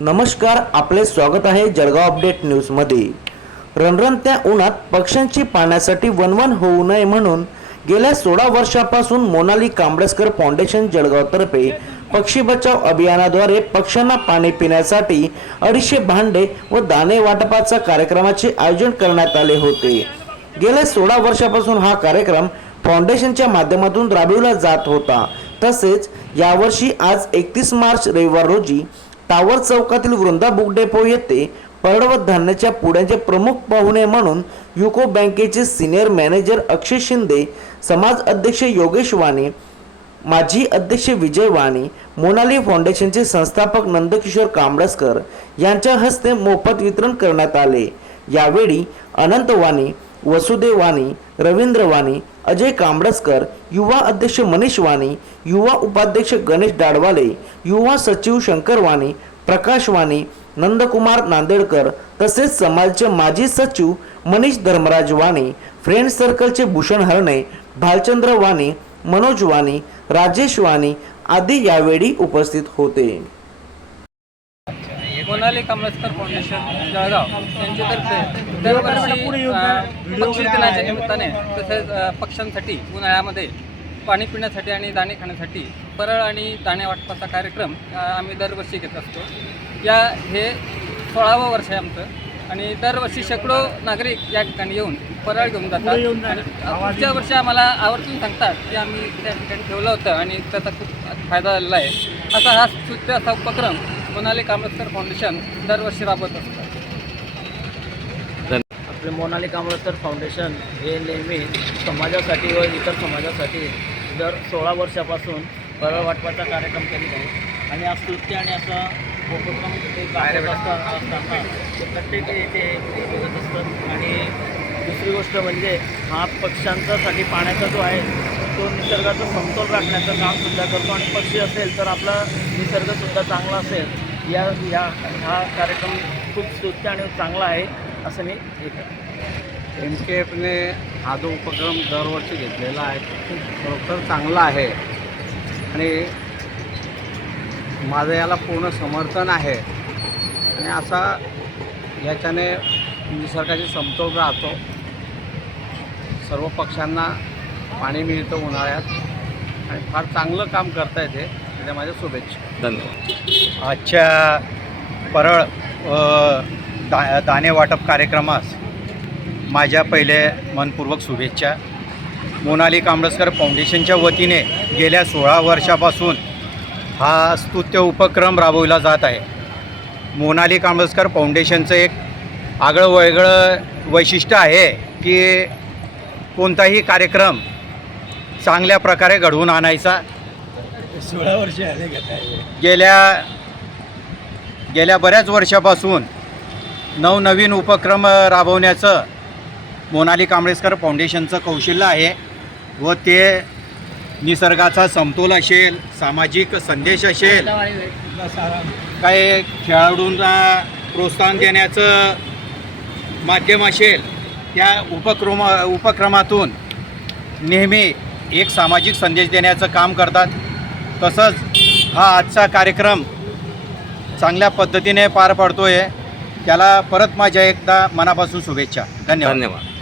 नमस्कार आपले स्वागत आहे जळगाव अपडेट न्यूजमध्ये. रणरणत्या उन्हात पक्ष्यांची पाण्यासाठी वनवन होऊ नये म्हणून गेल्या सोळा वर्षापासून मोनाली कांबळेसकर फाउंडेशन जळगावतर्फे पक्षी बचाव अभियानाद्वारे पक्ष्यांना पाणी पिण्यासाठी अडीचशे भांडे व दाणे वाटपाचा कार्यक्रमाचे आयोजन करण्यात आले होते. गेल्या सोळा वर्षापासून हा कार्यक्रम फाउंडेशनच्या माध्यमातून राबविला जात होता. तसेच यावर्षी आज एकतीस मार्च रविवार रोजी टावर चौकातील वृंदा बुक डेपो येथे परड धान्याच्या पुड्यांचे प्रमुख पाहुणे म्हणून युको बँकेचे सिनियर मॅनेजर अक्षय शिंदे समाज अध्यक्ष योगेश वाणी माजी अध्यक्ष विजय वाणी मोनाली फाउंडेशनचे संस्थापक नंदकिशोर कांबळसकर यांच्या हस्ते मोफत वितरण करण्यात आले. यावेळी अनंत वाणी वसुदेव वाणी रवींद्र वाणी अजय कांबळसकर युवा अध्यक्ष मनीष वाणी युवा उपाध्यक्ष गणेश डाडवाले युवा सचिव शंकर वाणी प्रकाश वाणी नंदकुमार नांदेडकर तसेच समाजचे माजी सचिव मनीष धर्मराज वाणी फ्रेंड सर्कलचे भूषण हरणे भालचंद्र वाणी मनोज वाणी राजेश वाणी आदी यावेळी उपस्थित होते. मोनाली कांबळेकर फाउंडेशन जळगाव यांच्यातर्फे दरवर्षी पक्षी दिनाच्या निमित्ताने तसेच पक्ष्यांसाठी उन्हाळ्यामध्ये पाणी पिण्यासाठी आणि दाणे खाण्यासाठी परळ आणि दाणे वाटपाचा कार्यक्रम आम्ही दरवर्षी घेत असतो. या हे सोळावं वर्ष आहे आमचं आणि दरवर्षी शेकडो नागरिक या ठिकाणी येऊन परळ घेऊन जातात. आणि पुढच्या वर्षी आम्हाला आवर्जून सांगतात की आम्ही त्या ठिकाणी ठेवलं होतं आणि त्याचा खूप फायदा झालेला आहे. असा हा सुद्धा असा उपक्रम मोनाली कांबळेकर फाउंडेशन दरवर्षी राबवत असतात. आपले मोनाली कांबळेकर फाउंडेशन हे नेहमी समाजासाठी व इतर समाजासाठी दर सोळा वर्षापासून फळं वाटपाचा कार्यक्रम करीत आहे आणि आज स्तुत्य आणि असा उपक्रम ते राबवत असता- असताना ते प्रत्येक येथे बघत असतात. आणि दुसरी गोष्ट म्हणजे हा पक्ष्यांच्यासाठी पाण्याचा जो आहे तो निसर्गाचा समतोल राखण्याचं कामसुद्धा करतो. आणि पक्षी असेल तर आपला निसर्गसुद्धा चांगला असेल. या या हा कार्यक्रम खूप स्वच्छ आणि चांगला आहे असं मी हे करतो एम के एफने हा जो उपक्रम दरवर्षी घेतलेला आहे तो खूप खरोखर चांगला आहे. आणि माझं याला पूर्ण समर्थन आहे. आणि असा याच्याने निसर्गाशी समतोल राहतो. सर्व पक्षांना पाणी मिळतं उन्हाळ्यात. आणि फार चांगलं काम करता येते त्याच्या माझ्या शुभेच्छा. आजच्या परळ दा दाणे वाटप कार्यक्रमास माझ्या पहिले मनपूर्वक शुभेच्छा. मोनाली कांबळसकर फाउंडेशनच्या वतीने गेल्या सोळा वर्षापासून हा स्तुत्य उपक्रम राबविला जात आहे. मोनाली कांबळसकर फाउंडेशनचं एक आगळं वेगळं वैशिष्ट्य आहे की कोणताही कार्यक्रम चांगल्या प्रकारे घडवून आणायचा गेल्या गेल्या बऱ्याच वर्षापासून नवनवीन उपक्रम राबवण्याचं मोनाली कांबळेसकर फाउंडेशनचं कौशल्य आहे व ते निसर्गाचा समतोल असेल सामाजिक संदेश असेल काही खेळाडूंना प्रोत्साहन देण्याचं माध्यम असेल त्या उपक्रम उपक्रमातून नेहमी एक सामाजिक संदेश देण्याचं काम करतात. तसंच हा आजचा कार्यक्रम चांगल्या पद्धतीने पार पडतो आहे त्याला परत माझ्या एकदा मनापासून शुभेच्छा. धन्यवाद. धन्यवाद.